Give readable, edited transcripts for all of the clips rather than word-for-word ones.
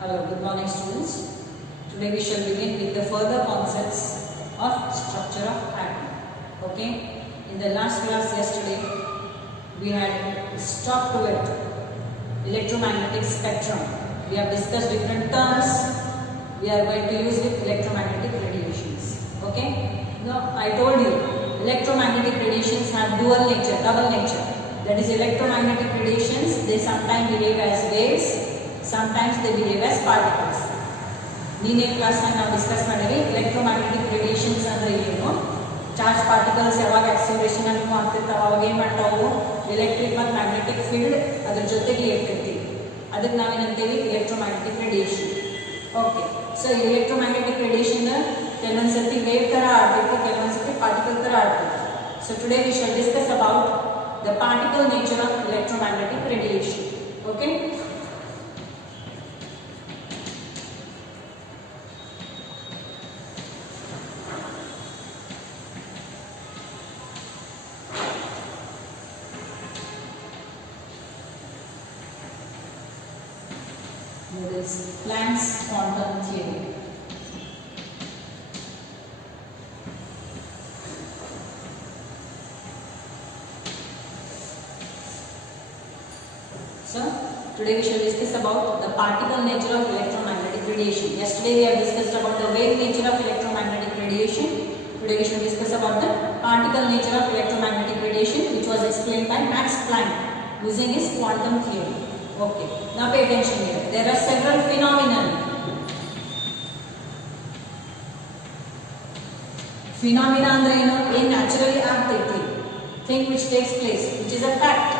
Hello, good morning students. Today we shall begin with the further concepts of structure of atom. Okay, in the last class yesterday we had stopped with electromagnetic spectrum. We have discussed different terms we are going to use with electromagnetic radiations. Okay, now I told you electromagnetic radiations have dual nature, double nature. That is, electromagnetic radiations, they sometimes behave as waves, sometimes they behave as particles. ನೀನೇ class ನಾವು discuss ಮಾಡಿದ್ವಿ electromagnetic radiations ಅಂದ್ರೆ ಏನು, charge particles ಯಾವಾಗ acceleration ಅನ್ನು ಆಗ್ತಿರ್ತಾವ ಅವಾಗ ಏನು ಮಾಡ್ತಾವು, ಎಲೆಕ್ಟ್ರಿಕ್ ಮತ್ತು ಮ್ಯಾಗ್ನೆಟಿಕ್ ಫೀಲ್ಡ್ ಅದ್ರ ಜೊತೆಗೆ ಇರ್ತಿರ್ತೀವಿ, ಅದಕ್ಕೆ ನಾವೇನಂತೀವಿ electromagnetic radiation. Okay, so electromagnetic radiation ಕೆಲವೊಂದ್ಸತಿ ವೇವ್ ತರ ಆಡ್ತಿತ್ತು, ಕೆಲವೊಂದ್ಸತಿ ಪಾರ್ಟಿಕಲ್ ತರ ಆಡ್ತಿತ್ತು. So today we shall discuss about the particle nature of electromagnetic radiation. Okay, that is Planck's quantum theory. So, today we shall discuss about the particle nature of electromagnetic radiation. Yesterday we have discussed about the wave nature of electromagnetic radiation. Today we shall discuss about the particle nature of electromagnetic radiation, which was explained by Max Planck using his quantum theory. Okay, now pay attention here. There are several phenomena. Phenomena andre ಏನು, ಏನ್ naturally ಆಗ್ತೈತಿ, thing which takes place, which is a fact.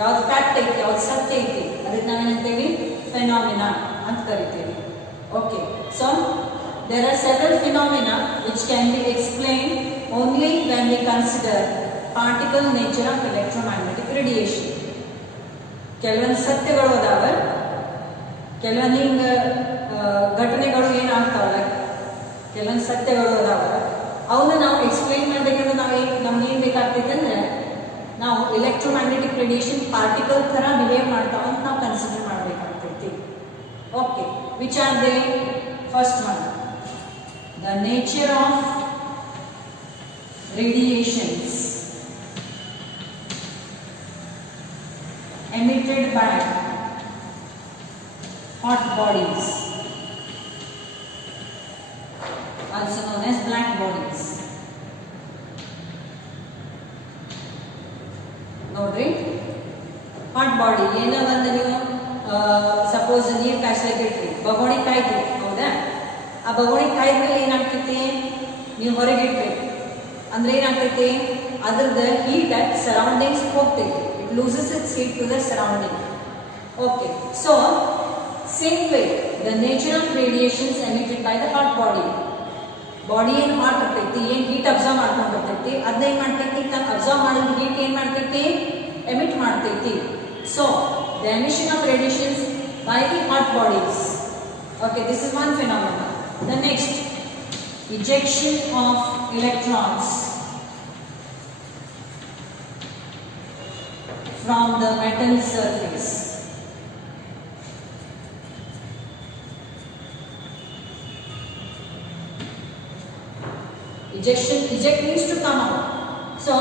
ಯಾವ್ದು fact ಐತಿ, ಯಾವ್ದು ಸತ್ಯ ಐತಿ, ಅದಕ್ಕೆ ನಾವೇನಂತೀವಿ ಫೆನಾಮಿನಾ ಅಂತ ಕರಿತೀವಿ. Okay, so there are several phenomena which can be explain only when we consider particle nature of electromagnetic radiation. ಕೆಲವೊಂದು ಸತ್ಯಗಳು ಅದಾವ, ಕೆಲವೊಂದು ಹಿಂಗ ಘಟನೆಗಳು ಏನಾಗ್ತಾವಲ್ಲ, ಕೆಲವೊಂದು ಸತ್ಯಗಳು ಅದಾವ, ಅವನ್ನ ನಾವು ಎಕ್ಸ್ಪ್ಲೈನ್ ಮಾಡ್ಬೇಕಂದ್ರೆ ನಮ್ಗೆ ಏನ್ ಬೇಕಾಗ್ತೈತೆ ಅಂದ್ರೆ ನಾವು ಎಲೆಕ್ಟ್ರೋಮ್ಯಾಗ್ನೆಟಿಕ್ ರೇಡಿಯೇಷನ್ ಪಾರ್ಟಿಕಲ್ ತರ ಬಿಹೇವ್ ಮಾಡ್ತಾವ ಅಂತ ನಾವು ಕನ್ಸಿಡರ್ ಮಾಡಬೇಕಾಗ್ತೈತಿ. Okay, which are they? First one, the nature of radiations emitted by hot bodies, also known as black bodies. ನೋಡ್ರಿ, ಹಾಟ್ ಬಾಡಿ ಏನೋ ಒಂದು ನೀವು ಸಪೋಸ್ ನೀರು ಕಾಯಿಸ್ಲಿಕ್ಕೆ ಬಗೋಣಿ ಕಾಯ್ತು, ಹೌದಾ? ಆ ಬಗೋಣಿ ಕಾಯ್ದ್ಮೇಲೆ ಏನಾಗ್ತೈತಿ, ನೀವು ಹೊರಗೆ ಇಟ್ರಿ ಅಂದ್ರೆ ಏನಾಗ್ತೈತಿ, ಅದ್ರದ್ದು ಹೀಟ್ ಸರೌಂಡಿಂಗ್ಸ್ ಹೋಗ್ತೈತಿ, it loses its heat to the surrounding. Okay, so same way the nature of radiations emitted by the hot body. Body ಏನು ಹಾಟ್ ಇರ್ತೈತಿ, ಏನು ಹೀಟ್ ಅಬ್ಸರ್ವ್ ಮಾಡ್ಕೊಂಡಿರ್ತೈತಿ, ಅದನ್ನ ಏನ್ ಮಾಡ್ತೈತಿ, ತಾನು ಅಬ್ಸರ್ವ್ ಮಾಡಿದ ಹೀಟ್ ಏನ್ ಮಾಡ್ತೈತಿ, ಎಮಿಟ್ ಮಾಡ್ತೈತಿ. So the emission of radiations by the hot bodies. Okay, this is one phenomena. The next, ejection of electrons from the metal surface. Eject means to come out. So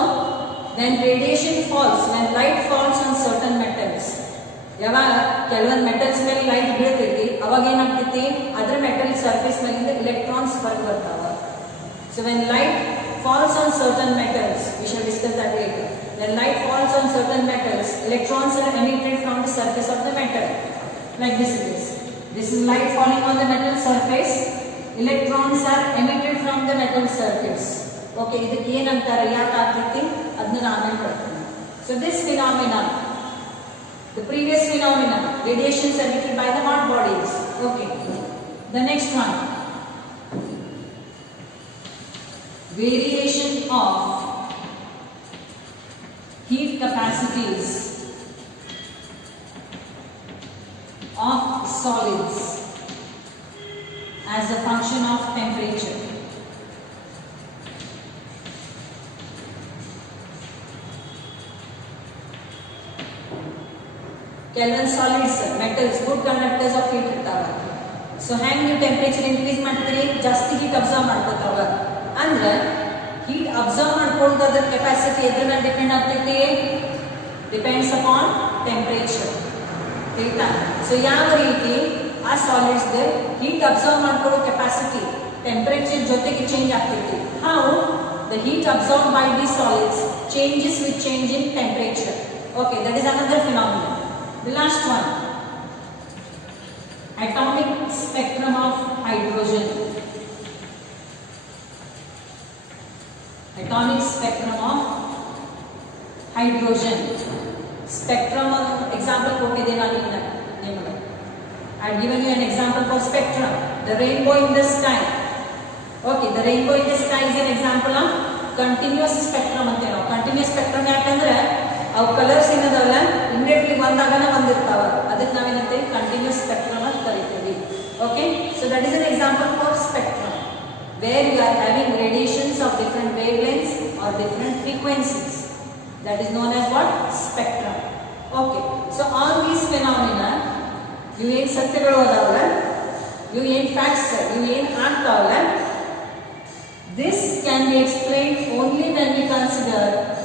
when radiation falls, when light falls on certain metals, ಯಾವಾಗ ಕೆಲವೊಂದು metals ಮೇಲೆ light ಬೀಳ್ತೈತಿ, ಅವಾಗ ಏನಾಗ್ತೈತಿ, ಅದರ metal surface ಮೇಲಿಂದ electrons ಹೊರಗೆ ಬರ್ತಾವ. So when light falls on certain metals, we shall discuss that later. When light falls on certain metals, electrons are emitted from the surface of the metal, like this it is. This is light falling on the metal surface. Electrons are emitted from the metal surface. Okay, ಇದಕ್ಕೆ ಏನಂತಾರೆ, ಯಾಕೆ ಆಗ್ತೈತಿ ಅದನ್ನ ನಾನು ಹೇಳ್ತೀನಿ. So this phenomena, the previous phenomena, radiations emitted by the hot bodies. Okay, the next one, variation of heat capacities of solids as a function of temperature. ಕೆಲವೊಂದು solids metals good conductors of heat ಇರ್ತಾವೆ, so ಹ್ಯಾಂಗ್ ನೀವು temperature increase ಮಾಡ್ತೀರಿ, ಜಾಸ್ತಿ heat observe ಮಾಡ್ಕೋತಾವ. ಅಂದ್ರೆ heat observe ಮಾಡ್ಕೊಳ್ಳೋದು ಅದರ capacity ಎದ್ರ ಮೇಲೆ ಡಿಪೆಂಡ್ ಆಗ್ತೈತಿ, ಡಿಪೆಂಡ್ಸ್ ಅಪಾನ್ ಟೆಂಪರೇಚರ್. ಆಯ್ತಾ? ಸೊ ಯಾವ ರೀತಿ ಆ ಸಾಲಿಡ್ಸ್ ಹೀಟ್ ಅಬ್ಸರ್ವ್ ಮಾಡ್ಕೊಳ್ಳೋ ಕೆಪಾಸಿಟಿ ಟೆಂಪರೇಚರ್ ಜೊತೆಗೆ ಚೇಂಜ್ ಆಗ್ತೈತಿ. How the heat absorbed by these solids changes with change in temperature. Okay, that is another phenomenon. The last one, atomic spectrum of hydrogen. Atomic spectrum of hydrogen. Spectrum example ಕೊಟ್ಟಿದೆ ನಾನು ನಿಮಗೆ. I have given you an example for spectrum. The rainbow in the sky. Okay, the rainbow in the sky is an example of continuous spectrum ante ನಾವು. Continuous spectrum ಯಾಕಂದ್ರೆ ಅವು colours ಏನದವಲ್ಲ immediately ಒಂದಾಗನ ಬಂದಿರ್ತಾವ, ಅದಕ್ಕೆ ನಾವೇನಂತೆ continuous spectrum ಅಂತ ಕರಿತೀವಿ. Okay, so that is an example for spectrum where you are having radiations of different wavelengths or different frequencies. That is known as what? Spectrum. Okay, so all these phenomena you ಏನು ಸತ್ಯಗಳು ಅದಾವಲ್ಲ, you ಏನು facts, you ಏನು ಆಗ್ತಾವಲ್ಲ, this can be explained only when we consider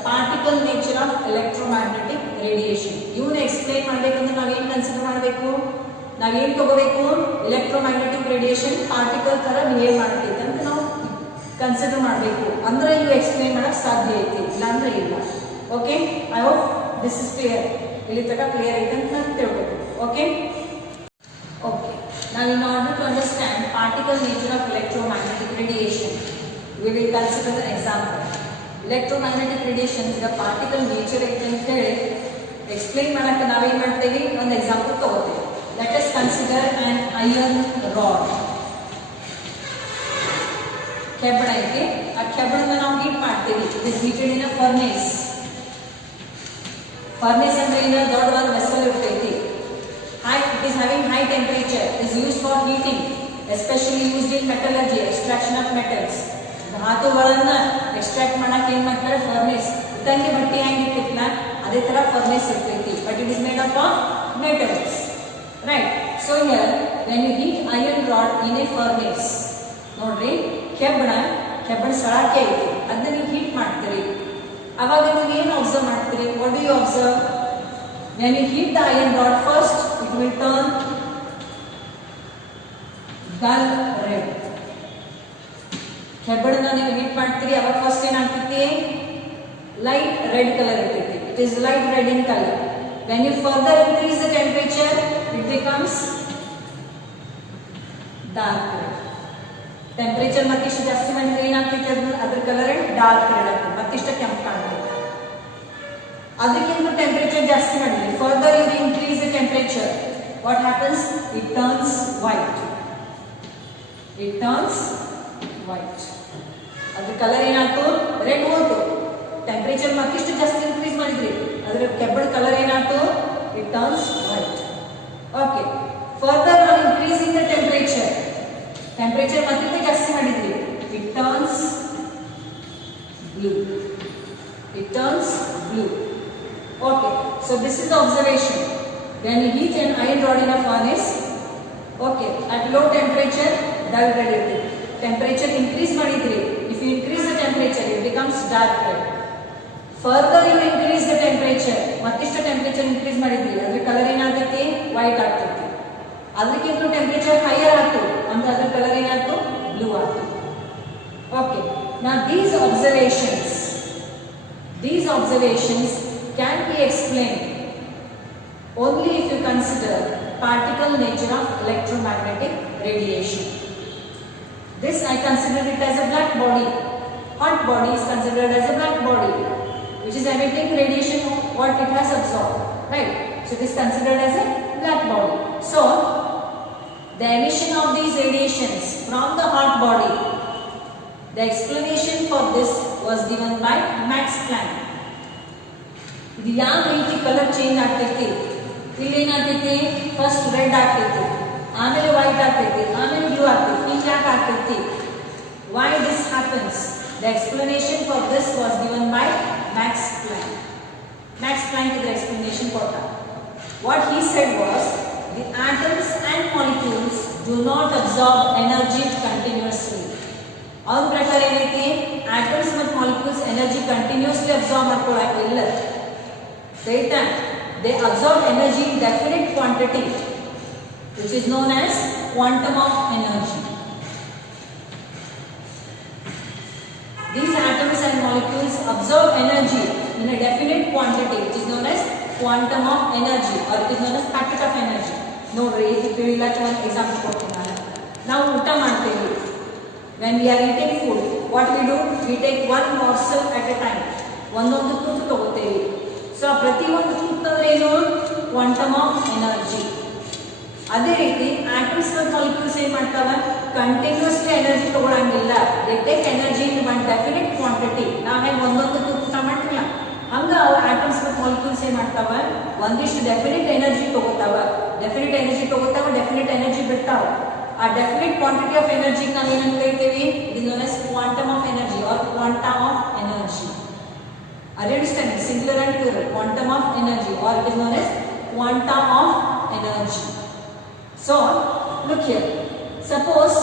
particle nature of electromagnetic radiation. ಇವನ್ನ explain ಮಾಡಬೇಕಂದ್ರೆ ನಾವೇನು consider ಮಾಡಬೇಕು, ನಾವೇನು ತಗೋಬೇಕು, electromagnetic radiation particle ತರ ಬಿಹೇವ್ ಮಾಡ್ತೈತೆ ಅಂತ ನಾವು ಕನ್ಸಿಡರ್ ಮಾಡಬೇಕು. ಅಂದ್ರೆ ಇವು ಎಕ್ಸ್ಪ್ಲೈನ್ ಮಾಡಕ್ ಸಾಧ್ಯ ಐತಿ, ಇಲ್ಲಾಂದ್ರೆ ಇಲ್ಲ. Okay, I hope this is clear. ಇಲ್ಲಿ ತನಕ ಕ್ಲಿಯರ್ ಐತೆ ಅಂತ ನಾನು ತಿಳ್ಬೇಕು. Okay, okay, now in order to understand particle nature of electromagnetic radiation, we will consider the example. Electromagnetic radiation is the particle nature ಅಂತ ಹೇಳಿ ಎಕ್ಸ್ಪ್ಲೈನ್ ಮಾಡಕ್ಕೆ ನಾವೇನು ಮಾಡ್ತೇವೆ, ಒಂದು ಎಕ್ಸಾಂಪಲ್ ತಗೋತೀವಿ. Let us consider an iron rod. ಕೆಬ್ಬಣ ಐತಿ, ಆ ಕೆಬ್ಬಣನ ನಾವು ಹೀಟ್ ಮಾಡ್ತೀವಿ. It is heated in a furnace. Furnace ಅಂದ್ರೆ ಏನು, ದೊಡ್ಡ ಒಂದು ವೆಸಲ್ ಇರ್ತೈತಿ. It is having high temperature. It is used for heating, especially used in metallurgy, extraction of metals. ಧಾತುಗಳನ್ನ ಎಕ್ಸ್ಟ್ರಾಕ್ಟ್ ಮಾಡಕ್ಕೆ ಏನ್ ಮಾಡ್ತಾರೆ, ಫರ್ನೇಸ್. ಇದ್ದಂಗೆ ಬಟ್ಟೆ ಹೆಂಗಿರ್ತೈತಿನ ಅದೇ ತರ ಫರ್ನೇಸ್ ಇರ್ತೈತಿ, but it is made up of metals, right? So here when you heat iron rod in a furnace, ನೋಡ್ರಿ ಕೆಬ್ಬಣ ಸಳಾಕೆ ಐತಿ, ಅದನ್ನ ನೀವು ಹೀಟ್ ಮಾಡ್ತೀರಿ. ಅವಾಗ ನೀವು ಏನು ಅಬ್ಸರ್ವ್ ಮಾಡ್ತೀರಿ, what do you observe? When you heat the iron rod first it will turn dull red. ಕೆಬ್ಬಣನ ನೀವು ಹೀಟ್ ಮಾಡ್ತೀರಿ, ಅವಾಗ ಫಸ್ಟ್ ಏನಾಗ್ತೈತಿ, ಲೈಟ್ ರೆಡ್ ಕಲರ್ ಇರ್ತೈತಿ. It is light red in colour. When you further increase the temperature it becomes dark red. Temperature ಮತ್ತಿಷ್ಟು ಜಾಸ್ತಿ ಮಾಡಿದ್ರೆ ಏನಾಗ್ತೈತಿ, ಅದ್ರ ಕಲರ್ ಡಾರ್ಕ್ ರೆಡ್ ಆಗ್ತದೆ, ಮತ್ತಿಷ್ಟ ಕೆಂಪು ಕಾಣ್ತದೆ. ಅದಕ್ಕಿಂತ ಟೆಂಪರೇಚರ್ ಜಾಸ್ತಿ ಮಾಡಿದ್ರಿ, further you increase the temperature, what happens, it turns white. It turns white. ಅದ್ರ ಕಲರ್ ಏನಾಯ್ತು, ರೆಡ್ ಹೋಯ್ತು. ಟೆಂಪರೇಚರ್ ಮತ್ತಿಷ್ಟು ಜಾಸ್ತಿ ಇನ್ಕ್ರೀಸ್ ಮಾಡಿದ್ರಿ, ಅದ್ರ ಕೆಬ್ಬಣ ಕಲರ್ ಏನಾಯ್ತು, it turns white. Okay, further ನಾವು ಇನ್ಕ್ರೀಸಿಂಗ್ ದ ಟೆಂಪರೇಚರ್, ಟೆಂಪರೇಚರ್ ಮತ್ತಿಷ್ಟು ಜಾಸ್ತಿ ಮಾಡಿದ್ರಿ, it turns blue. It turns blue. Okay, so this is the observation. When you heat an iron rod in a furnace, okay, at low temperature, dull red irtade. Temperature increase madidre, if you increase the temperature, it becomes dark red. Further you increase the temperature, mattishta temperature increase madidre, adra color enagate white agtade. Adrikkinta temperature higher aatu, andre adra color enaatu blue aatu. Okay, now these observations can be explained only if you consider particle nature of electromagnetic radiation. This I consider it as a black body. Hot body is considered as a black body, which is emitting radiation what it has absorbed, right? So it is considered as a black body. So the emission of these radiations from the hot body, the explanation for this was given by Max Planck. ಇದು ಯಾವ ರೀತಿ colour change ಆಗ್ತೈತಿ, ಇಲ್ಲಿ ಏನಾಗ್ತೈತಿ, first red ಆಗ್ತೈತಿ, ಆಮೇಲೆ white ಆಗ್ತೈತಿ, ಆಮೇಲೆ ಬ್ಲೂ ಆಗ್ತೈತಿ, ಹಿಂಗೆ ಯಾಕೆ ಆಗ್ತೈತಿ, why this happens? The explanation for this was given by Max Planck. Max Planck is the explanation for that. What he said was the atoms and molecules do not absorb energy continuously. ಅವನ ಪ್ರಕಾರ ಏನೈತಿ atoms ಮತ್ತು molecules energy continuously absorb ಮಾಡ್ಕೊಳ್ಳೋಕ್ಕಿಲ್ಲ. ರೈಟಾ? They absorb energy in definite quantity which is known as quantum of energy. These atoms and molecules absorb energy in a definite quantity which is known as quantum of energy or it is known as packet of energy. ನೋಡ್ರಿ ತಿಳಿಲ್ಲ ಒಂದು example ಕೊಡ್ತೀನಿ ನಾನು. ನಾವು ಊಟ ಮಾಡ್ತೀವಿ. When we are eating food, what we do? We take one morsel at a time. ಒಂದೊಂದು ತುತ್ತು ತಗೋತೇವೆ. So ಪ್ರತಿ ಒಂದು ತುತ್ತಂದ್ರೆ ಏನು? Quantum of energy. ಅದೇ ರೀತಿ ಆಟಮ್ಸ್ ಮತ್ತು ಮಾಲಿಕ್ಯೂಲ್ಸ್ ಏನು ಮಾಡ್ತಾವ? ಕಂಟಿನ್ಯೂಸ್ಲಿ ಎನರ್ಜಿ ತಗೊಳಂಗಿಲ್ಲ. They take energy in one definite quantity. ನಾವೇನು ಒಂದೊಂದು ತುತ್ತು ಊಟ ಮಾಡ್ತಿಲ್ಲ, ಹಂಗ ಅವು ಆಟಮ್ಸ್ ಮತ್ತು ಮಾಲಿಕ್ಯೂಲ್ಸ್ ಏನು ಮಾಡ್ತಾವ? ಒಂದಿಷ್ಟು ಡೆಫಿನೆಟ್ ಎನರ್ಜಿ ತಗೋತಾವ, ಡೆಫಿನೆಟ್ ಎನರ್ಜಿ ಬಿಡ್ತಾವ. ಆ ಡೆಫಿನೆಟ್ ಕ್ವಾಂಟಿಟಿ ಆಫ್ ಎನರ್ಜಿ ನಾವು ಏನಂತ ಕರಿತೀವಿ? It is known as quantum of energy or quantum of energy. Are you understanding? Singular and plural. Quantum of energy or it is known as quantum of energy. So, look here. Suppose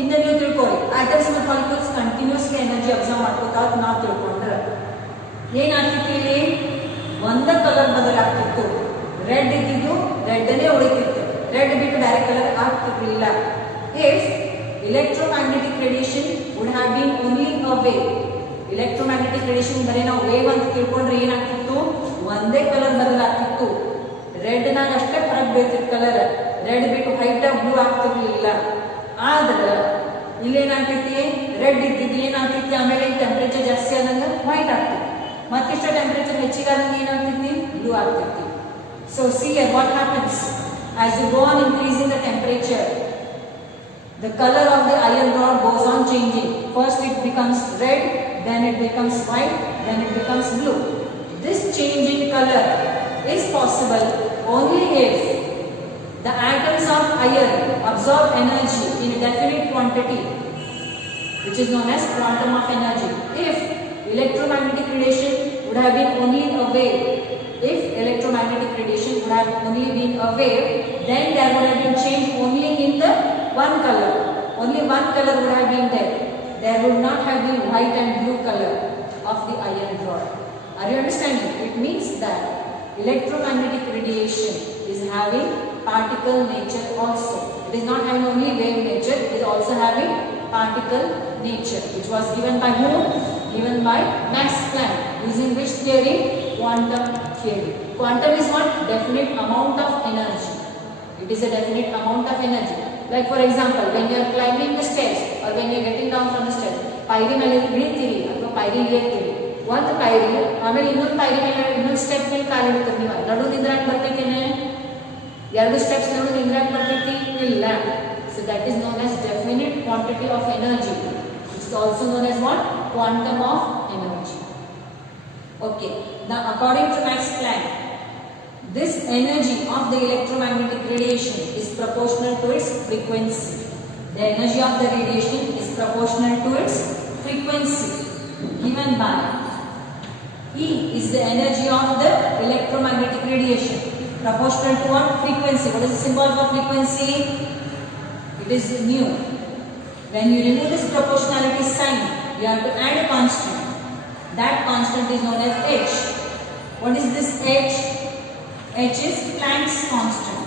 in the new ತಿಳ್ಕೊಳ್ಳಿ atoms and molecules continuously energy absorb ಮಾಡ್ಕೋತಾ ನಾವು ತಿಳ್ಕೊಂಡ್ರೆ ಏನಾಗ್ತಿತ್ತು? ಇಲ್ಲಿ ಒಂದ colour ಬದಲಾಗ್ತಿತ್ತು. Red ಇದ್ದಿದ್ದು ರೆಡ್ನೇ ಉಳಿತಿತ್ತು, red ಬಿಟ್ಟು ಬೇರೆ ಕಲರ್ ಆಗ್ತಿರ್ಲಿಲ್ಲ. If electromagnetic radiation would have been only a wave, electromagnetic radiation ಬರೀ ನಾವು ವೇವ್ ಅಂತ ತಿಳ್ಕೊಂಡ್ರೆ ಏನಾಗ್ತಿತ್ತು? ಒಂದೇ ಕಲರ್ ಬದಲಾಗ್ತಿತ್ತು. ರೆಡ್ ನಾಗ ಅಷ್ಟೇ ಫರಕ್ ಬೀಳ್ತಿತ್ತು ಕಲರ್, ರೆಡ್ ಬಿಟ್ಟು ವೈಟ್ ಬ್ಲೂ ಆಗ್ತಿರ್ಲಿಲ್ಲ. ಆದ್ರೆ ಇಲ್ಲೇನಾಗ್ತೈತಿ? ರೆಡ್ ಇದ್ದಿದ್ದು ಏನಾಗ್ತೈತಿ? ಆಮೇಲೆ ಟೆಂಪರೇಚರ್ ಜಾಸ್ತಿ ಆದಂಗ ವೈಟ್ ಆಗ್ತೈತಿ, ಮತ್ತಿಷ್ಟು ಟೆಂಪರೇಚರ್ ಹೆಚ್ಚಿಗೆ ಆದಂಗ ಏನಾಗ್ತೈತಿ? ಬ್ಲೂ ಆಗ್ತೈತಿ. So see here what happens as you go on increasing the temperature, the color of the iron rod goes on changing. First it becomes red, then it becomes white, then it becomes blue. This change in color is possible only if the atoms of iron absorb energy in a definite quantity which is known as quantum of energy. If electromagnetic radiation would have been only a wave, if electromagnetic radiation would have only been a wave, then there would have been change only in the one color. Only one color would have been there. There would not have been white and blue color of the iron rod. Are you understanding? It means that electromagnetic radiation is having particle nature also. It is not having only wave nature, it is also having particle nature, which was given by whom? Given by Max Planck. Using which theory? Quantum theory. Quantum is what? Definite amount of energy. It is a definite amount of energy. Like for example, when you are climbing the stairs or when you are getting down from the stairs, ಪೈರಿ ಮೇಲೆ ಇಳಿತೀರಿ ಅಥವಾ ಪೈರಿ ಏರ್ತೀರಿ. ಒಂದು ಪೈರಿ ಆಮೇಲೆ ಇನ್ನೊಂದು ಪೈರಿ ಮೇಲೆ ಇನ್ನೊಂದು step ಮೇಲೆ ಕಾಲಿಡ್ತೀರಿ. ನೀವು ನಡು ನಿಂದ್ರಾಕ್ ಬರ್ತೈತೇನೆ? ಎರಡು ಸ್ಟೆಪ್ಸ್ ನಡು ನಿಂದ್ರಾಕ್ ಬರ್ತೈತಿ? ಇಲ್ಲ. So that is known as definite quantity of energy. It is also known as what? Quantum of energy. Okay. Now according to Max Planck, this energy of the electromagnetic radiation is proportional to its frequency. The energy of the radiation is proportional to its frequency given by E is the energy of the electromagnetic radiation proportional to what? Frequency. What is the symbol for frequency? It is nu. When you remove this proportionality sign, you have to add a constant. That constant is known as h. What is this h? H is Planck's constant.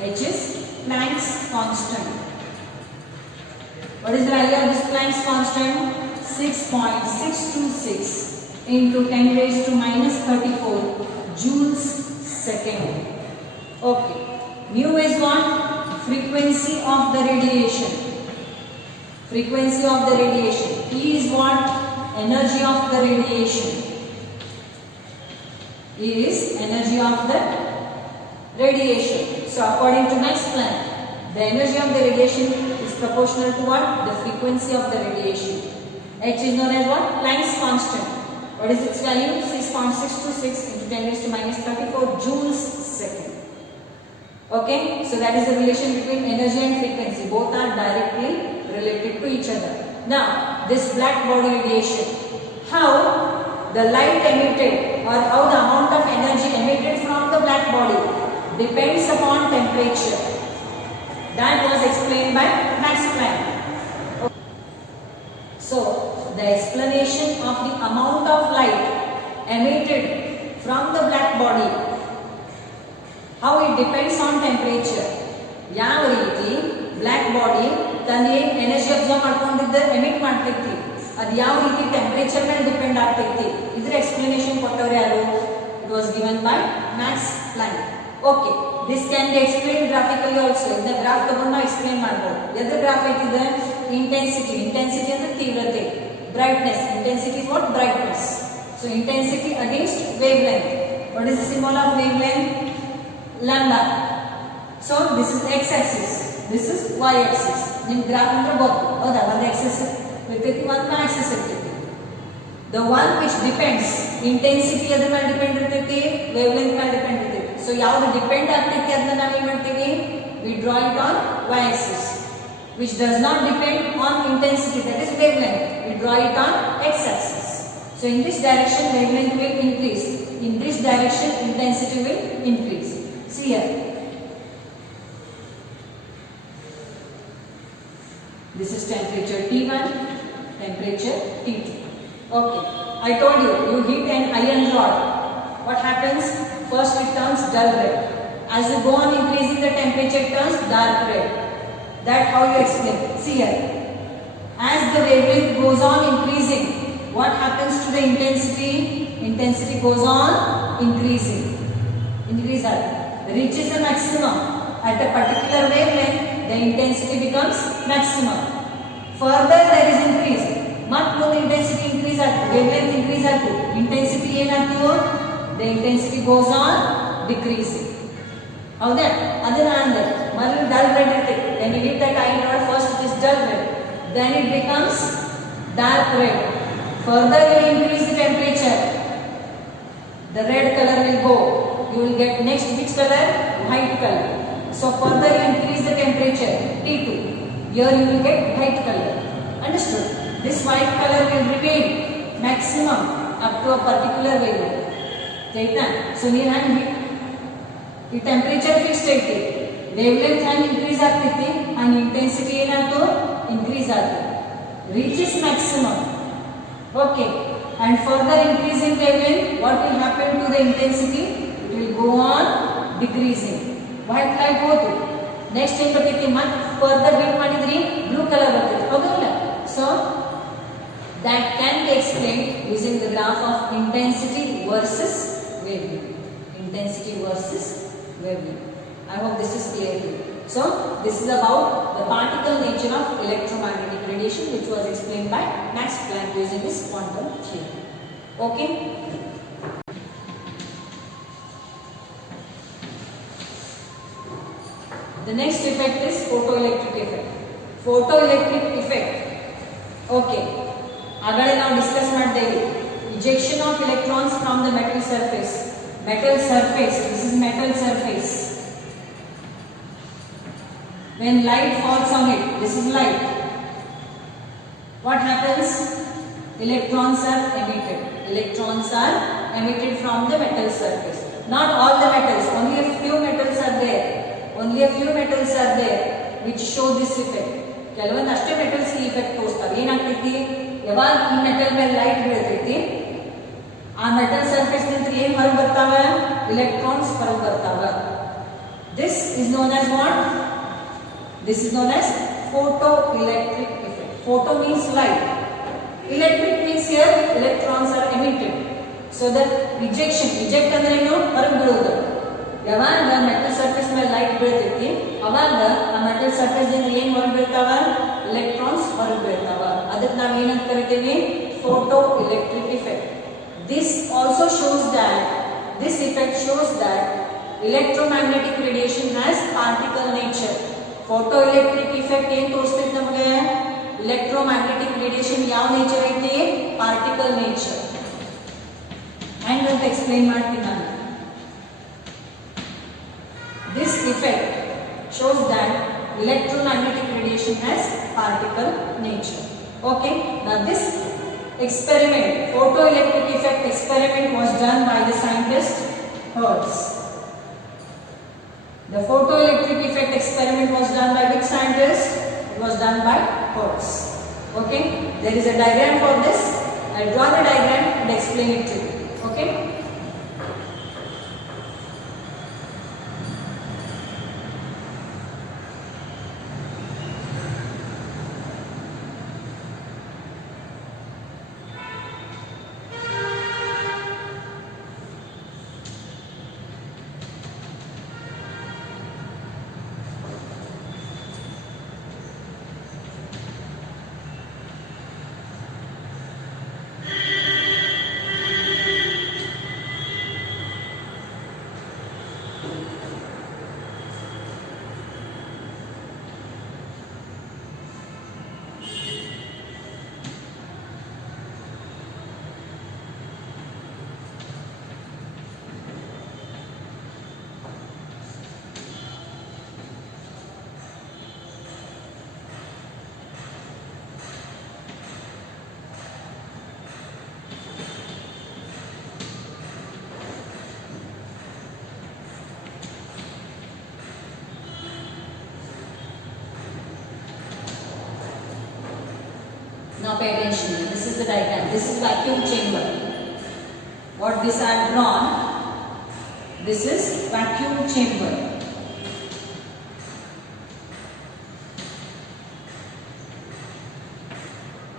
H is Planck's constant. What is the value of this Planck's constant? 6.626 into 10 raised to minus 34 joules second. Okay. Nu is what? Frequency of the radiation. Frequency of the radiation. E is what? Energy of the radiation. Is energy of the radiation. So according to Max Planck, the energy of the radiation is proportional to what? The frequency of the radiation. H is known as what? Planck's constant. What is its value? 6.626 into 10 raised to minus 34 joules second. Okay, so that is the relation between energy and frequency. Both are directly related to each other. Now, this black body radiation, how the light emitted or how the amount of energy emitted from the black body depends upon temperature. That was explained by Max Planck. So, the explanation of the amount of light emitted from the black body, how it depends on temperature. ಯಾವ ರೀತಿ black body ತನ್ನ energy observe ಮಾಡ್ಕೊಂಡಿದ್ದ emit ಮಾಡ್ತೈತಿ, ಅದು ಯಾವ ರೀತಿ temperature ಮೇಲೆ depend ಆಗ್ತೈತಿ, ಇದರ ಎಕ್ಸ್ಪ್ಲನೇಷನ್ ಕೊಟ್ಟವ್ರು ಯಾರು? It was given by Max Planck. Okay, this can be explain graphically also. ಇದನ್ನ ಗ್ರಾಫ್ ತಗೊಂಡು ನಾವು ಎಕ್ಸ್ಪ್ಲೇನ್ ಮಾಡ್ಬೋದು. ಎದ್ರ ಗ್ರಾಫ್ ಐತಿದೆ? ಇಂಟೆನ್ಸಿಟಿ. ಇಂಟೆನ್ಸಿಟಿ ಅಂದ್ರೆ ತೀವ್ರತೆ. Brightness. Intensity is what? Brightness. So intensity against wave length. What is the symbol of wave length? lambda. So this is x axis, this is y axis. ನಿಮ್ graph ಅಂದ್ರೆ ಗೊತ್ತು ಹೌದಾ? ಒಂದು Axis ಇರ್ತೈತಿ, ಒಂದು Axis ಇರ್ತೈತಿ. The one which depends, intensity ಅದ್ರ ಮೇಲೆ ಡಿಪೆಂಡ್ ಇರ್ತೈತಿ, ವೇವ್ ಲೆಂತ್ ಮೇಲೆ ಡಿಪೆಂಡ್ ಇರ್ತೈತಿ. ಸೊ ಯಾವುದು ಡಿಪೆಂಡ್ ಆಗ್ತೈತಿ ಅದನ್ನ ನಾವು ಏನು ಮಾಡ್ತೀವಿ? We draw it on y axis. Which does not depend on intensity, that is wavelength, we draw it on x axis. So in this direction wavelength will increase, in this direction intensity will increase. See here, this is temperature T1, temperature T2. Okay, I told you, you heat an iron rod, what happens? First it turns dull red. As you go on increasing the temperature, it turns dark red. That how you explain? See here, as the wavelength goes on increasing, what happens to the intensity? Intensity goes on increasing. Increase that reaches a maximum at a particular wavelength, the intensity becomes maximum. Further there is increase. But when intensity increase at wavelength increase at intensity ಏನಂತು? The intensity goes on decreasing. ಹೌದಾ? ಅದನ್ನ ಅಂದ್ರೆ ಮೊದಲು dull red ಇರ್ತೈತಿ. When you hit that iron rod, first it is dull red, then it becomes dark red. Further you increase the temperature, the red color will go. You will get next which color? White color. So further you increase the temperature T2. Here you will get white color. Understood? This white color will remain maximum up to a particular wavelength. Right? So you have the temperature fixed ಐತಿ, wavelength hand increase ಆಗ್ತೈತಿ, and intensity ಏನಾಯ್ತು? Increase ಆಗ್ತೈತಿ. Reaches maximum. Okay. And further increase in wavelength, what will happen to the intensity? It will go on decreasing. White light ಹೋತು, next ಏನು ಬರ್ತೈತಿ? ಮತ್ತೆ further beat ಮಾಡಿದ್ರಿ blue color ಬರ್ತೈತಿ, ಹೌದಲ್ಲ? So that can be explained using the graph of intensity versus wavelength. Intensity versus wavelength. I hope this is clear to you. So this is about the particle nature of electromagnetic radiation, which was explained by Max Planck using this quantum theory. Okay. The next effect is photoelectric effect. Photoelectric effect. Okay. ಆಗಲೇ ನಾವು discuss ಮಾಡಿದ್ದೇವೆ ejection of electrons from the metal surface. Metal surface, this is metal surface. When light falls on it, this is light. What happens? Electrons are emitted. Electrons are emitted from the metal surface. Not all the metals, only a few metals are there. Only a few metals are there which show this effect. ಕೆಲವೊಂದು ಅಷ್ಟೇ metals ಈ effect ತೋರಿಸ್ತಾರೆ. ಏನಾಗ್ತೈತಿ? ಯಾವಾಗ ಈ metal ಮೇಲೆ light ಬೀಳ್ತೈತಿ, ಆ metal surface ನಿಂದ ಏನು ಹೊರಗೆ ಬರ್ತಾವ? ಎಲೆಕ್ಟ್ರಾನ್ಸ್ ಹೊರಗೆ ಬರ್ತಾವ. This is known as what? This is known as photoelectric effect. Photo means light. Electric means here electrons are emitted. So the rejection, eject ಅಂದ್ರೆ ಏನು? ಹೊರಗೆ ಬೀಳೋದು. ಯಾವಾಗ ಮೆಟಲ್ ಸರ್ಫೇಸ್ ಮೇಲೆ ಲೈಟ್ ಬೀಳ್ತೈತಿ, ಅವಾಗ ಆ ಮೆಟಲ್ ಸರ್ಫೇಸ್ ಇಂದ ಏನು ಹೊರಗೆ ಬೀಳ್ತಾವ? ಎಲೆಕ್ಟ್ರಾನ್ಸ್ ಹೊರಗೆ ಬೀಳ್ತಾವ. ಅದಕ್ಕೆ ನಾವು ಏನಂತ ಕರಿತೀವಿ? Photoelectric effect. This also shows that, this effect shows that electromagnetic radiation has particle nature. Photoelectric effect ಏನು ತೋರಿಸ್ತೈತೆ ನಮಗೆ? Electromagnetic radiation ಯಾವ ನೇಚರ್ ಐತಿ? Particle nature. ಹೆಂಗ್ ಅಂತ ಎಕ್ಸ್ಪ್ಲೈನ್ ಮಾಡ್ತೀನಿ ನಾನು. This effect shows that electromagnetic radiation has particle nature. Okay, now this experiment, photoelectric effect experiment, was done by the scientist Hertz. The photoelectric effect experiment was done by done by Hertz. Okay, there is a diagram for this. I draw the diagram and explain it to you. Okay. Now pay attention. This is the diagram. This is vacuum chamber. What this I have drawn. This is vacuum chamber.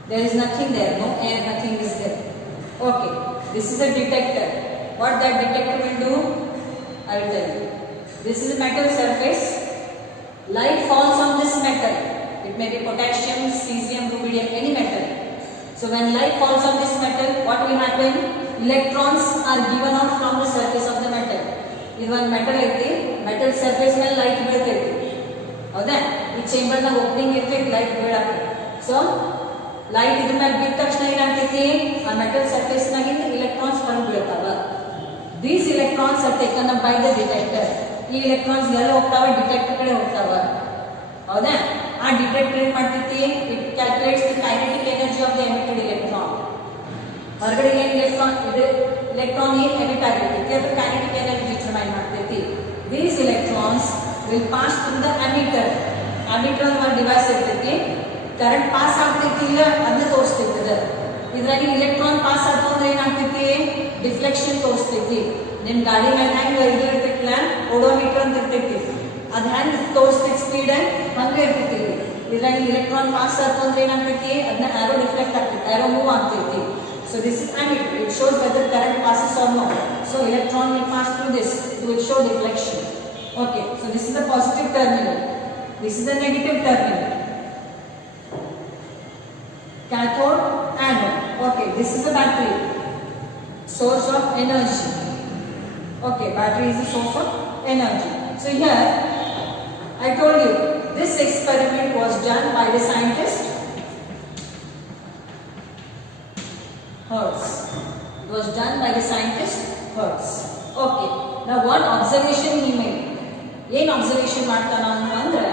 There is nothing there. No air. Nothing is there. Okay. This is a detector. What that detector will do? I will tell you. This is a metal surface. Light falls on this metal. It may be potassium, cesium, rubidium, any metal. So when light falls on this metal, what will happen? Electrons are given out from the surface of the metal. This one metal irti, metal surface ಮೇಲೆ light ಬೀಳ್ತೈತಿ. ಹೌದಾ? ಈ chamber ನ opening ಇರ್ತೈತಿ light ಬೀಳಕ್ಕೆ. So light ಇದ್ರ ಮೇಲೆ ಬಿದ್ದ ತಕ್ಷಣ ಏನಾಗ್ತೈತಿ? ಆ metal surface ನಾಗಿಂದ electrons ಹೊರಗೆ ಬೀಳ್ತಾವ. These electrons are taken up by the detector. ಈ electrons ಎಲ್ಲ ಹೋಗ್ತಾವ detector ಕಡೆ ಹೋಗ್ತಾವ. ಹೌದಾ? ಆ ಡಿಟೆಕ್ಟರ್ ಏನು ಮಾಡ್ತೈತಿ? It calculates the kinetic energy of the emitted electron. ಹೊರಗಡೆ ಏನು ಎಲೆಕ್ಟ್ರಾನ್ ಏನು ಎಮಿಟ್ ಆಗಿರ್ತೈತಿ ಅದು ಕೈನೆಟಿಕ್ ಎನರ್ಜಿ ಡಿಟರ್ಮೈನ್ ಮಾಡ್ತೈತಿ. These electrons will pass through the emitter. Emitter ಒಂದು ಡಿವೈಸ್ ಇರ್ತೈತಿ. ಕರೆಂಟ್ ಪಾಸ್ ಆಗ್ತೈತಿ ಇಲ್ಲ ಅದನ್ನ ತೋರಿಸ್ತೈತಿ. ಇದ್ರಾಗಿ ಎಲೆಕ್ಟ್ರಾನ್ ಪಾಸ್ ಆಯ್ತು ಅಂದ್ರೆ ಏನಾಗ್ತೈತಿ? ಡಿಫ್ಲೆಕ್ಷನ್ ತೋರಿಸ್ತೈತಿ. ನಿಮ್ಮ ಗಾಡಿ ಮೇಲೆ ಹೆಂಗೆ ಇದು ಇರ್ತೈತಿಲ್ಲ ಓಡೋಮೀಟರ್ ಅಂತ ಇರ್ತೈತಿ. ಅದು ಹೆಂಗೆ ತೋರಿಸ್ತೈತಿ ಸ್ಪೀಡ್ ಹಂಗೆ ಇರ್ತೈತಿ. ಇದ್ರಾಗ ಎಲೆಕ್ಟ್ರಾನ್ ಪಾಸ್ ಆಯ್ತು ಅಂದ್ರೆ ಏನಾಗ್ತೈತಿ? ಅದನ್ನ ಆರೋ ಡಿಫ್ಲೆಕ್ಟ್ ಆಗ್ತೈತಿ, ಆರೋ ಮೂವ್ ಆಗ್ತೈತಿ. So this is ammeter. It shows whether current passes or not. So electron will pass through this. It will show deflection. Okay. So this is the positive terminal. This is the negative terminal. Cathode, anode. Okay. This is the battery. Source of energy. Okay. Battery is the source of energy. So here I told you this experiment was done by the scientist Hertz. It was done by the scientist Hertz. Okay. Now what observation he made? What observation ಮಾಡ್ತಾನ ಅಂದ್ರೆ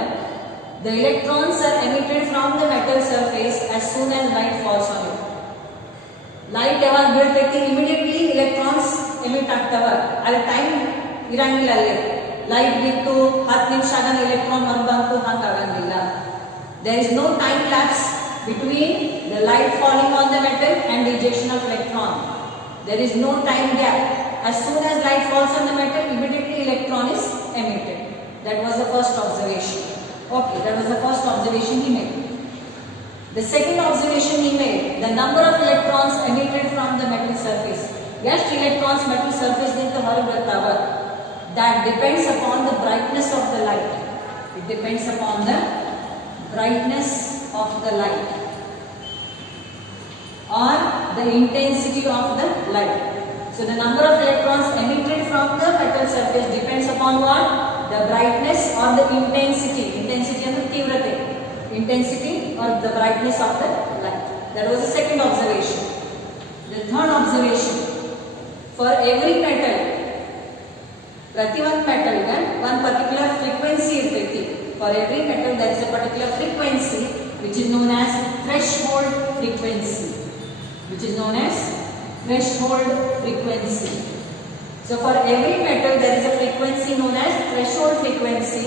the electrons are emitted from the metal surface as soon as light falls on it. Light ಯಾವಾಗ ಬೀಳ್ತೈತಿ immediately electrons emit ಆಗ್ತಾವ. ಅಲ್ಲಿ time ಇರಂಗಿಲ್ಲ. ಅಲ್ಲಿ light ಬಿಟ್ಟು 10 ನಿಮಿಷ ಆಗ ಎಲೆಕ್ಟ್ರಾನ್ ಹೊರ ಬಂತು ಹಂಗಾಗಂಗಿಲ್ಲ. There is no time lapse between the light falling on the metal and the ejection of electron. There is no time gap. As soon as light falls on the metal, immediately electron is emitted. That was the first observation. Okay, that was the first observation he made. The second observation he made, the number of electrons emitted from the metal surface. Yes, electrons metal surface dinta horaga bartava. That depends upon the brightness of the light. It depends upon the brightness of the light or the intensity of the light. So the number of electrons emitted from the metal surface depends upon what? The brightness or the intensity. Intensity and the tivrate. Intensity or the brightness of the light. That was the second observation. The third observation, for every metal, prati one metal one particular frequency irtati. For every metal there is a particular frequency which is known as threshold frequency. Which is known as threshold frequency. So for every metal there is a frequency known as threshold frequency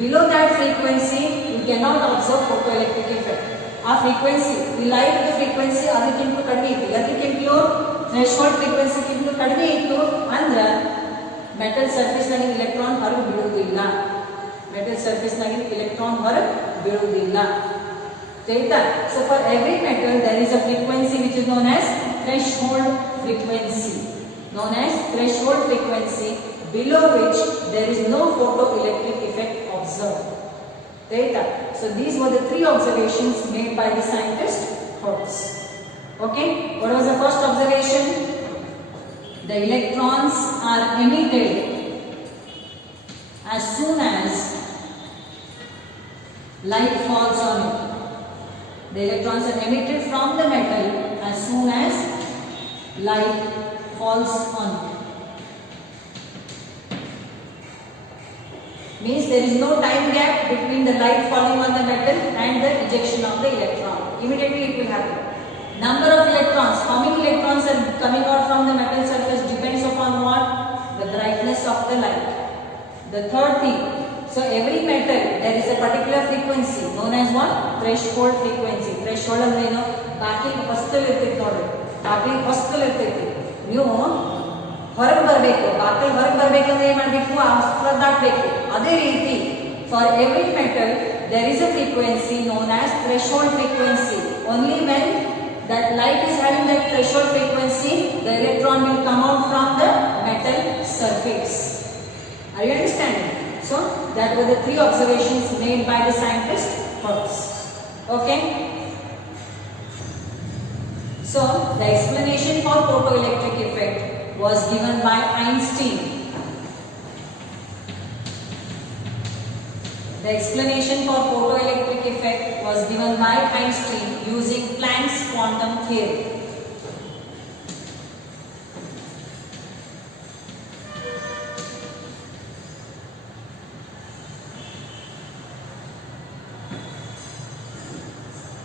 Below that frequency, you cannot observe photoelectric effect. ಆ frequency, ಈ light frequency ಅದಕ್ಕಿಂತ ಕಡಿಮೆ ಇತ್ತು. ಅದಕ್ಕಿಂತ threshold frequency ಗಿಂತ ಕಡಿಮೆ ಇತ್ತು ಅಂದ್ರೆ ಮೆಟಲ್ ಸರ್ಫೇಸ್ ನಾಗಿನ ಇಲೆಕ್ಟ್ರಾನ್ ಹೊರಗೆ ಬೀಳುವುದಿಲ್ಲ. ಮೆಟಲ್ ಸರ್ಫೇಸ್ ನಾಗಿನ ಇಲೆಕ್ಟ್ರಾನ್ ಹೊರಗೆ ಬೀಳುವುದಿಲ್ಲ. ಆಯ್ತಾ? So for every metal there is a frequency which is known as threshold frequency. Known as threshold frequency, below which there is no photoelectric effect observed. Right? So these were the three observations made by the scientist Hertz. Okay, what was the first observation? The electrons are emitted as soon as light falls on it. The electrons are emitted from the metal as soon as light falls on it. Means there is no time gap between the light falling on the metal and the ejection of the electron. Immediately it will happen. Number of electrons, how many electrons are coming out from the metal surface depends upon what? The brightness of the light. The third thing, so every metal there is a particular frequency known as what? Threshold frequency. Threshold ಅಂದ್ರೆ ಏನು? ಬಾಕಿ ಫಸ್ಟಲ್ಲಿ ಇರ್ತಿತ್ತು ನೋಡಿ. ಬಾಕಿ ಫಸ್ಟಲ್ಲಿ ಇರ್ತಿತ್ತು. ನೀವು ಹೊರಗೆ ಬರಬೇಕು. ಬಾಕಿ ಹೊರಗೆ ಬರಬೇಕಂದ್ರೆ ಏನು ಮಾಡಬೇಕು? ಆ ದಾಟಬೇಕು. ಅದೇ ರೀತಿ for every metal there is a frequency known as threshold frequency. Only when that light is having that threshold frequency, the electron will come out from the metal surface. Are you understanding? So that were the three observations made by the scientist Hertz. Okay. So the explanation for photoelectric effect was given by Einstein. The explanation for photoelectric effect was given by Einstein using Planck's quantum theory.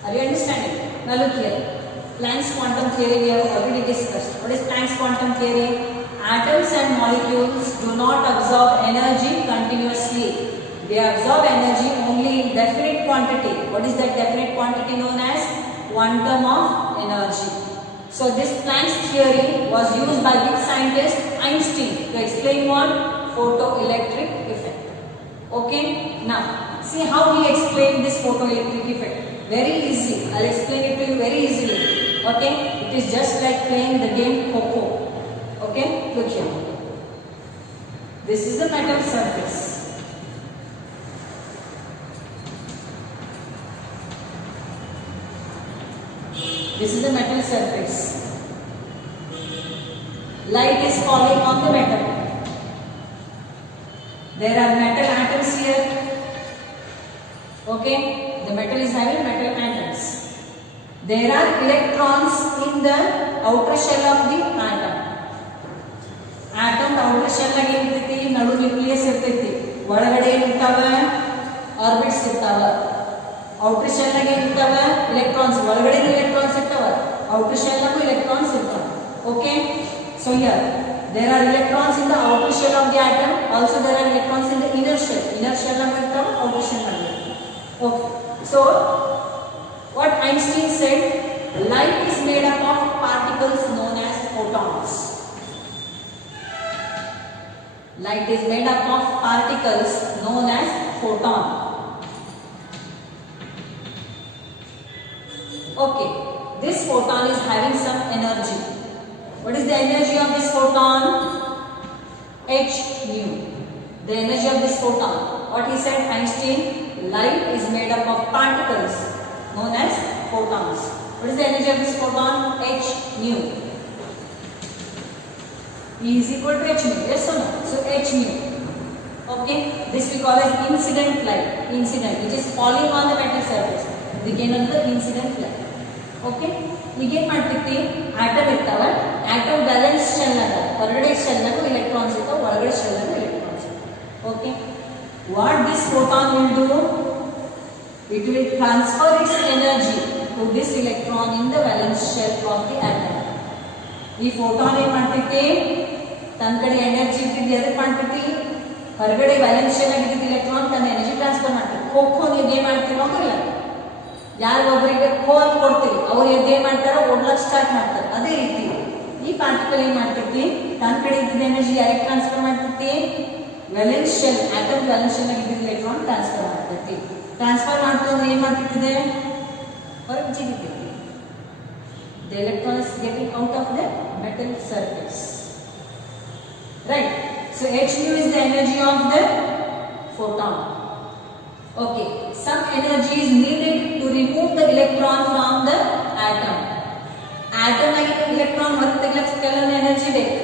Are you understanding? Now look here. Planck's quantum theory we have already discussed. What is Planck's quantum theory? Atoms and molecules do not absorb energy continuously. They absorb energy only in definite quantity. What is that definite quantity known as? Quantum of energy. So this Planck's theory was used by which scientist? Einstein, to explain what? Photoelectric effect. Okay. Now see how he explained this photoelectric effect. Very easy. I'll explain it to you very easily. Okay. It is just like playing the game Kho-Kho. Okay. Look here. This is a metal surface. This is a metal surface. Light is falling on the metal. There are metal atoms here. Okay, the metal is having metal atoms. There are electrons in the outer shell of the atom. Atom outer shell age irtೈತಿ, ನಡು nucleus ಇರ್ತೈತಿ. ಒಳಗಡೆ ಇರ್ತಾವ orbits ಇರ್ತಾವ. outer shell age ಇರ್ತಾವ electrons, ಒಳಗಡೆ electrons ಇರ್ತಾವ. outer shell ನಾಗು electrons ಇರ್ತಾವ. Okay, so here there are electrons in the outer shell of the atom. Also there are electrons in the inner shell. Inner shell ನಾಗು ಇರ್ತಾವ, outer shell ನಾಗು ಇರ್ತಾವ. Okay, so what Einstein said, light is made up of particles known as photons. Light is made up of particles known as photon. Okay, this photon is having some energy. What is the energy of this photon? H nu. The energy of this photon. What he said, Einstein, light is made up of particles known as photons. What is the energy of this photon? H nu. E is equal to h nu. Yes or no? So h nu. Okay, this we call as incident light. Incident, which is falling on the metal surface. Again on the incident light. Okay, ಈಗ ಏನು ಮಾಡ್ತಿರ್ತಿ, atom ಇರ್ತಾವ, atom balance shell ಅದ, ಹೊರಗಡೆ shell ನಾಗು electrons ಇರ್ತಾವ, ಒಳಗಡೆ shell ನಾಗು electrons ಇರ್ತಾವ. Okay, what this photon will do? It will transfer its energy to this electron in the valence shell of the atom. ಈ photon ಏನು ಮಾಡ್ತೈತಿ, ತನ್ನ ಕಡೆ ಎನರ್ಜಿ ಇಟ್ಟಿದ್ದು ಎದಕ್ಕೆ ಮಾಡ್ತೈತಿ? ಹೊರಗಡೆ ವ್ಯಾಲೆನ್ಸ್ ಶೆಲ್ ಆಗಿದ್ದ ಎಲೆಕ್ಟ್ರಾನ್ ತನ್ನ ಎನರ್ಜಿ ಟ್ರಾನ್ಸ್ಫರ್ ಮಾಡ್ತಾರೆ. ಖೋ ನೀವು ಗೇಮ್ ಆಡ್ತೀರೋ ಗೊತ್ತಿಲ್ಲ, ಯಾರು ಒಬ್ಬರಿಗೆ ಖೋ ಅಂತ ಕೊಡ್ತೀವಿ ಅವ್ರು ಏನ್ ಮಾಡ್ತಾರೆ, ಓಡ್ಲಕ್ ಸ್ಟಾರ್ಟ್ ಮಾಡ್ತಾರೆ. ಅದೇ ರೀತಿ ಈ ಪಾರ್ಟಿಕಲ್ ಏನ್ ಮಾಡ್ತೈತಿ, ತನ್ನ ಕಡೆ ಇದ್ದ ಎನರ್ಜಿ ಯಾರಿಗೆ ಟ್ರಾನ್ಸ್ಫರ್ ಮಾಡ್ತೈತಿ, valence shell atom valence shell ಆಗಿದ್ದ ಎಲೆಕ್ಟ್ರಾನ್ ಟ್ರಾನ್ಸ್ಫರ್ ಮಾಡ್ತೈತಿ. ಟ್ರಾನ್ಸ್ಫರ್ ಮಾಡ್ತಂದ್ರೆ ಏನ್ ಮಾಡ್ತಿದೆ, ಹೊರಗೆ ಜಿಗಿತೈತಿ. The electron is getting out of the metal surface, right? So h nu is the energy of the photon. Okay, some energy is needed to remove the electron from the atom. Atom ಆಗಿ electron ಹೊರಗೆ ತೆಗೆಯಕ್ಕೆ ಕೆಲವೊಂದು energy ಬೇಕು,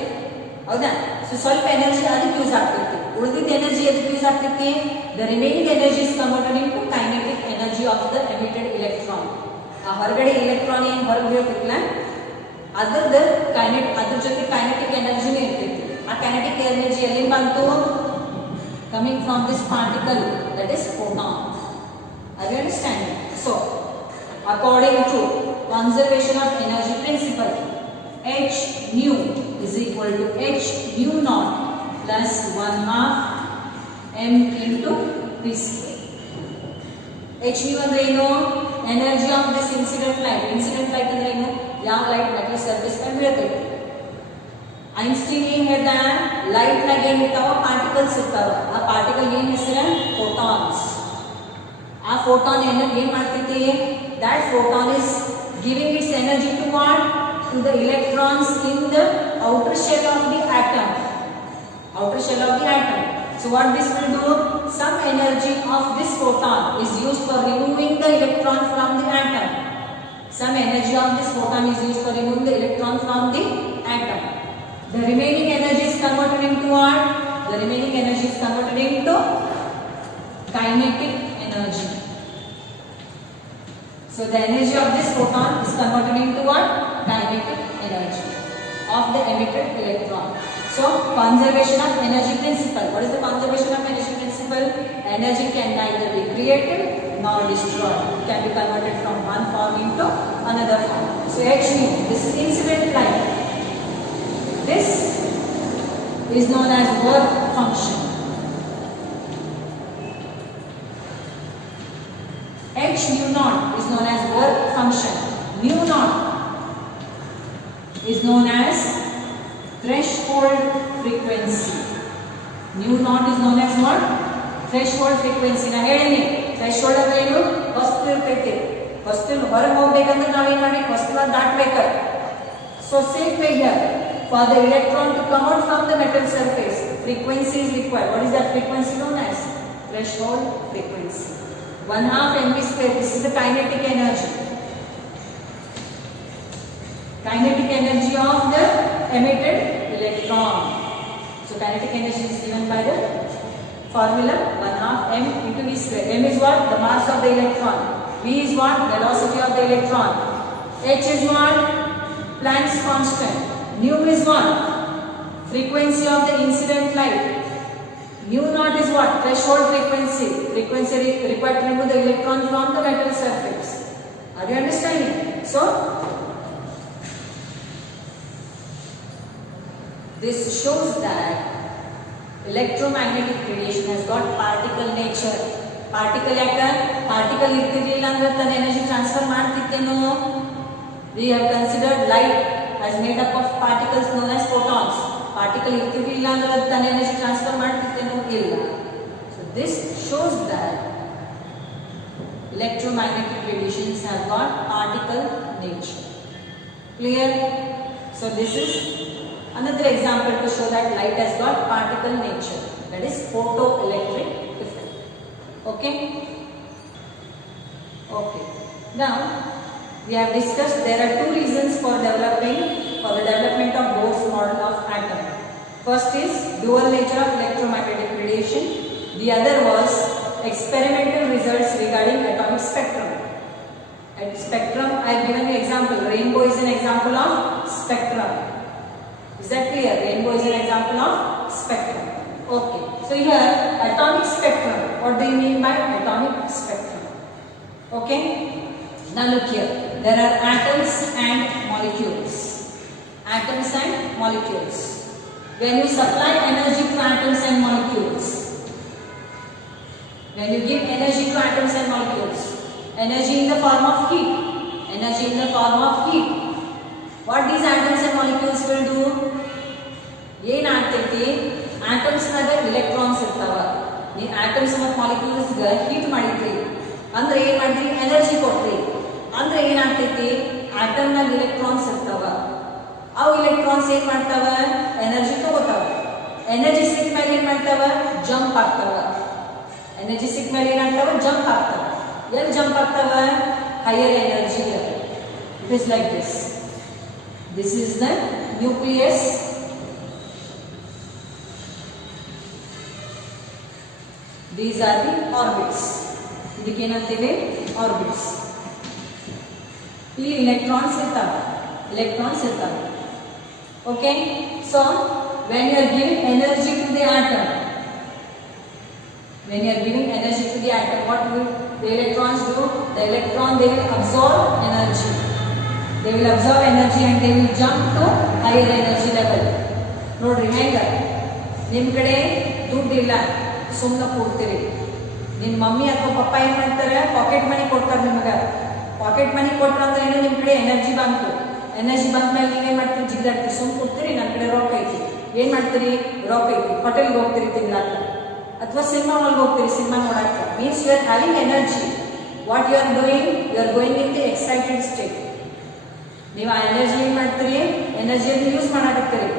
ಹೌದಾ? So ಸ್ವಲ್ಪ energy ಅದಕ್ಕೆ use ಆಗ್ತೈತಿ. ಉಳಿದಿದ್ದ energy ಅದಕ್ಕೆ ಯೂಸ್ ಆಗ್ತೈತಿ. The remaining energy is converted into kinetic energy of the emitted electron. ಆ ಹೊರಗಡೆ ಎಲೆಕ್ಟ್ರಾನ್ ಏನು ಹೊರಗೆ ಬೀಳ್ತಿಲ್ಲ ಅದರದ್ದು ಅದ್ರ ಜೊತೆ ಕೈನೆಟಿಕ್ ಎನರ್ಜಿನೇ ಇರ್ತೈತಿ. ಆ ಕೈನೆಟಿಕ್ ಎನರ್ಜಿ ಎಲ್ಲಿಂದ ಬಂತು, coming from this particle that is photon. Are you understanding? So according to conservation of energy principle, h nu is equal to h nu naught plus 1/2 m into p square. h nu ಅಂದ್ರೆ ಏನು, energy of this incident light. Incident light ಅಂದ್ರೆ ಏನು, ಯಾವ light metal surface ಮೇಲೆ ಬೀಳ್ತೈತಿ. Einstein ಏನ್ ಹೇಳ್ದ, light ನಾಗ ಏನಿರ್ತಾವ particles ಇರ್ತಾವ. ಆ ಪಾರ್ಟಿಕಲ್ ಏನ್ ಹೆಸರ, ಫೋಟಾನ್ಸ್. ಆ ಫೋಟಾನ್ ಏನ್ ಮಾಡ್ತೈತಿ, that photon is giving its energy to what, to the electrons in the outer shell of the atom. Outer shell of the atom. So what this will do, some energy of this photon is used for removing the electron from the atom. Some energy of this photon is used for removing the electron from the atom. The remaining energy is converted into what? The remaining energy is converted into kinetic energy. So the energy of this photon is converted into what? Kinetic energy of the emitted electron. So conservation of energy principle. What is the conservation of energy principle? Energy can neither be created nor destroyed. It can be converted from one form into another form. So h nu, this is incident light. This is known as work function. H nu naught is known as work function. Nu naught is known as threshold frequency. Nu naught is known as what? Threshold frequency. Na ಹೇಳಿನಿ threshold ಅಂದ್ರೆ ಏನು, ವಸ್ತು ಇರ್ತೈತಿ. ವಸ್ತು ಹೊರಗೆ ಹೋಗಬೇಕಂದ್ರೆ ನಾವೇನ್ ಮಾಡಿ, ವಸ್ತುನ ದಾಟಬೇಕು. So same way here, for the electron to come out from the metal surface, frequency is required. What is that frequency known as? Threshold frequency. 1/2 mv square. This is the kinetic energy. Kinetic energy of the emitted electron. So kinetic energy is given by the formula 1/2 m into v square. M is what? The mass of the electron. V is what? Velocity of the electron. H is what? Planck's constant. Nu is what? Frequency of the incident light. Nu naught is what? Threshold frequency. Frequency required to remove the electron from the metal surface. Are you understanding? So this shows that electromagnetic radiation has got particle nature. Particle ಯಾಕ, particle ಇರ್ತಿರ್ಲಿಲ್ಲ ಅಂದ್ರೆ ತನ್ನ energy transfer ಮಾಡ್ತಿತ್ತೇನೋ. We have considered light as made up of particles known as photons. Particle ಇರ್ತಿರ್ಲಿಲ್ಲ ಅಂದ್ರೆ ತನ್ನ energy transfer ಮಾಡ್ತಿತ್ತೇನೋ, ಇಲ್ಲ. So this shows that electromagnetic radiations have got particle nature. Clear? So this is another example to show that light has got particle nature, that is photoelectric effect. Okay? Okay. Now we have discussed there are two reasons for the development of Bohr's model of atom. First is dual nature of electromagnetic radiation. The other was experimental results regarding atomic spectrum. At spectrum, I have given you example. Rainbow is an example of spectrum. Is that clear? Rainbow is an example of spectrum. Okay. So here, atomic spectrum. What do you mean by atomic spectrum? Okay. Now look here. There are atoms and molecules. Atoms and molecules. When you supply energy to atoms and molecules, When you give energy to atoms and molecules, energy in the form of heat, energy in the form of heat, what these atoms and molecules will do? ಏನ್ ಆಗ್ತೈತಿ? Atoms ನಾಗ electrons ಇರ್ತಾವ. ನೀ atoms ಮತ್ತು molecules ಗ heat ಮಾಡಿದ್ರಿ ಅಂದ್ರೆ ಏನ್ ಮಾಡಿದ್ರಿ? ಎನರ್ಜಿ ಕೊಟ್ರಿ ಅಂದ್ರೆ ಏನಾಗ್ತೈತಿ? ಆಟಮ್ ನಾಗ ಇಲೆಕ್ಟ್ರಾನ್ಸ್ ಇರ್ತಾವ. ಅವು ಇಲೆಕ್ಟ್ರಾನ್ಸ್ ಏನ್ ಮಾಡ್ತಾವ? ಎನರ್ಜಿ ತಗೋತಾವ. ಎನರ್ಜಿ ಸಿಕ್ಕ ಮೇಲೆ ಏನ್ ಮಾಡ್ತಾವ? ಜಂಪ್ ಆಗ್ತಾವ. ಎನರ್ಜಿ ಸಿಕ್ಕ ಮೇಲೆ ಏನಾಗ್ತಾವ? ಜಂಪ್ ಆಗ್ತಾವ. ಎಲ್ಲಿ ಜಂಪ್ ಆಗ್ತಾವ? Higher energy level. It is like this. This is the nucleus. These are the orbits. ಇದಕ್ಕೆ ಏನಂತೀವಿ? ಆರ್ಬಿಟ್ಸ್. ಇಲ್ಲಿ electrons ಇರ್ತಾವೆ. Okay? So, when you are giving energy to the atom, what will the electrons do? The electron, they will absorb energy. They will absorb energy and they will jump to higher energy level. ನೋಡ್ರಿ ಹೆಂಗ? ನಿಮ್ಮ ಕಡೆ ದುಡ್ಡಿಲ್ಲ, ಸುಮ್ಮನೆ ಕೂಡ್ತೀರಿ. ನಿಮ್ಮ mummy ಅಥವಾ ಪಪ್ಪ ಏನ್ ಮಾಡ್ತಾರೆ? ಪಾಕೆಟ್ ಮನಿ ಕೊಡ್ತಾರೆ ನಿಮ್ಗೆ. ಪಾಕೆಟ್ ಮನಿ ಕೊಟ್ರ ಅಂದ್ರೆ ಏನು? ನಿಮ್ಮ ಕಡೆ ಎನರ್ಜಿ ಬಂತು. ಎನರ್ಜಿ ಬಂದ ಮೇಲೆ ನೀವೇನ್ ಮಾಡ್ತೀರಿ? ಜಿಗ್ದಾಡ್ತೀರಿ, ಸುಮ್ ಕೊಡ್ತೀರಿ. ನನ್ನ ಕಡೆ ರೊಕ್ಕ ಐತಿ. ಏನ್ ಮಾಡ್ತೀರಿ? ರೊಕ್ಕ ಐತಿ, ಹೋಟೆಲ್ಗೆ ಹೋಗ್ತೀರಿ ತಿನ್ಲಾಕ, ಅಥವಾ ಸಿನಿಮಾ ಹಾಲ್ಗೆ ಹೋಗ್ತೀರಿ ಸಿನಿಮಾ ನೋಡಾಕ. Means you are having energy. What you are doing? You are going in the excited state. ನೀವು ಆ ಎನರ್ಜಿ ಏನ್ ಮಾಡ್ತೀರಿ? ಎನರ್ಜಿಯನ್ನು ಯೂಸ್ ಮಾಡಾಕತ್ತೀರಿ.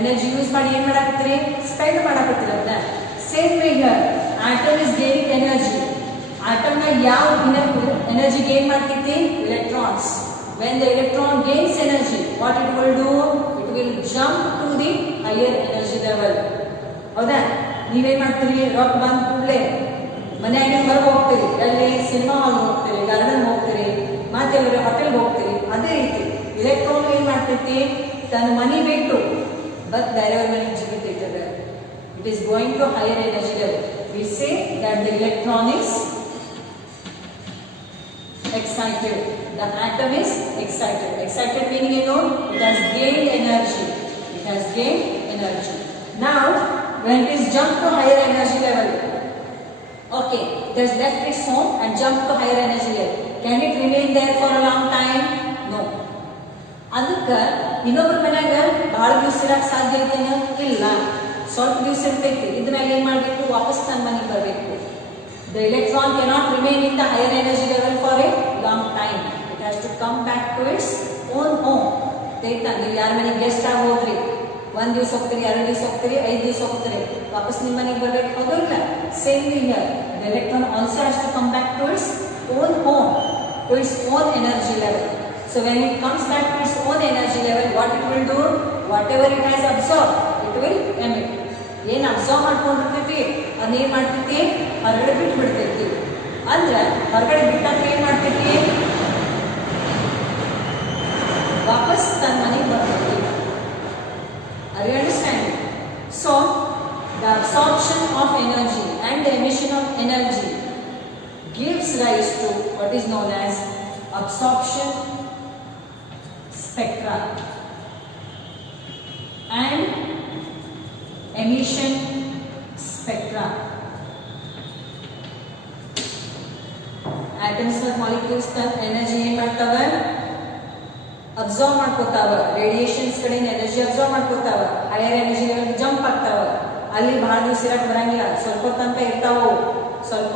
ಎನರ್ಜಿ ಯೂಸ್ ಮಾಡಿ ಏನ್ ಮಾಡಾಕತ್ತೀರಿ? ಸ್ಪೆಂಡ್ ಮಾಡಾಕತ್ತೀರಿ. ಅದನ್ನ same way here, atom is gaining energy. Atom na yav energy gain ಮಾಡ್ತೈತಿ? Electrons. When the electron gains energy, what it will do? It will jump to the higher energy level. ಹೌದಾ? ನೀವೇನ್ ಮಾಡ್ತೀರಿ? ರೊಕ್ಕ ಬಂದ ಕೂಡಲೇ ಮನೆಯಾಗ ಹೊರಗೆ ಹೋಗ್ತೀರಿ. ಅಲ್ಲಿ ಸಿನಿಮಾ ಹಾಲ್ ಹೋಗ್ತೀರಿ, ಗಾರ್ಡನ್ ಹೋಗ್ತೀರಿ, ಮತ್ತೆ ಹೋಟೆಲ್ಗೆ ಹೋಗ್ತೀರಿ. ಅದೇ ರೀತಿ ಇಲೆಕ್ಟ್ರಾನ್ ಏನ್ ಮಾಡ್ತೈತಿ? ತನ್ನ ಮನಿ ಬಿಟ್ಟು ಬಟ್ ಬೇರೆಯವ್ರ ಮನೆಗೆ ಜಿಗಿತೈತದ. It is going to higher energy level. We say that the electron is excited. The atom is excited. Excited meaning, you know, it has gained energy. It has gained energy. Now, when it is jumped to higher energy level, okay, it has left its home and jumped to higher energy level. Can it remain there for a long time? No. ಅದಕ್ಕೆ ಇನ್ನೊಬ್ಬರ ಮನ್ಯಾಗ ಭಾಳ ದಿವಸ ಇರಕ್ಕೆ ಸಾಧ್ಯ ಐತೇನ? ಇಲ್ಲ. ಸ್ವಲ್ಪ ದಿವಸ ಇರ್ತೈತಿ. ಇದ್ರಲ್ಲಿ ಏನ್ ಮಾಡಬೇಕು? ವಾಪಸ್ ತನ್ನ ಮನೆಗೆ ಬರಬೇಕು. The electron cannot remain in the higher energy level for a long time. It has to come back to its own home. ಆಯ್ತಾ? ನೀವು ಯಾರ ಮನೆಗೆ ಗೆಸ್ಟ್ ಆಗಿ ಹೋದ್ರಿ, 1 ದಿವಸ ಹೋಗ್ತೀರಿ, 2 ದಿವಸ ಹೋಗ್ತೀರಿ, 5 ದಿವಸ ಹೋಗ್ತೀರಿ, ವಾಪಸ್ ನಿಮ್ಮ ಮನೆಗೆ ಬರಬೇಕು. ಹೌದು ಇಲ್ಲ? Same here the electron also has to come back to its own home, to its own energy level. So when it comes back to its own energy level, what it will do? Whatever it has absorbed, it will emit. ಏನು observe ಮಾಡ್ಕೊಂಡಿರ್ತೈತಿ ಅದೇನ್ ಮಾಡ್ತೈತಿ? ಹೊರಗಡೆ ಬಿಟ್ಟು ಬಿಡ್ತೈತಿ. ಅಂದ್ರೆ ಹೊರಗಡೆ ಬಿಟ್ಟಾದ್ರೆ ಏನ್ ಮಾಡ್ತೈತಿ? ವಾಪಸ್ ತನ್ನ ಮನೆಗೆ ಬರ್ತೈತಿ. Are you understanding? So the absorption of energy and the emission of energy gives rise to what is known as absorption spectra and emission spectra. Atoms and molecules ತ ಎನರ್ಜಿ ಏನ್ ಮಾಡ್ತಾವ? ಅಬ್ಸರ್ವ್ ಮಾಡ್ಕೋತಾವ. ರೇಡಿಯೇಷನ್ಸ್ ಕಡೆ energy observe ಮಾಡ್ಕೋತಾವ. Higher energy level jump ಆಗ್ತಾವ. ಅಲ್ಲಿ ಬಹಳ ದಿವಸ ಇರಕ್ಕೆ ಬರಂಗಿಲ್ಲ. ಸ್ವಲ್ಪ ತನಕ ಇರ್ತಾವ. ಸ್ವಲ್ಪ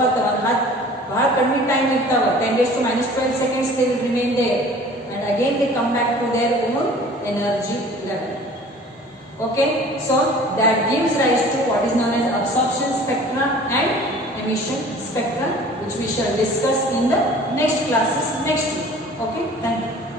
ಬಹಳ ಕಡಿಮೆ ಟೈಮ್ ಇರ್ತಾವ. 10⁻⁻12 seconds they will remain there and again they come back to their own energy level. Okay, so that gives rise to what is known as absorption spectra and emission spectra, which we shall discuss in the next classes next week. Okay, thank you.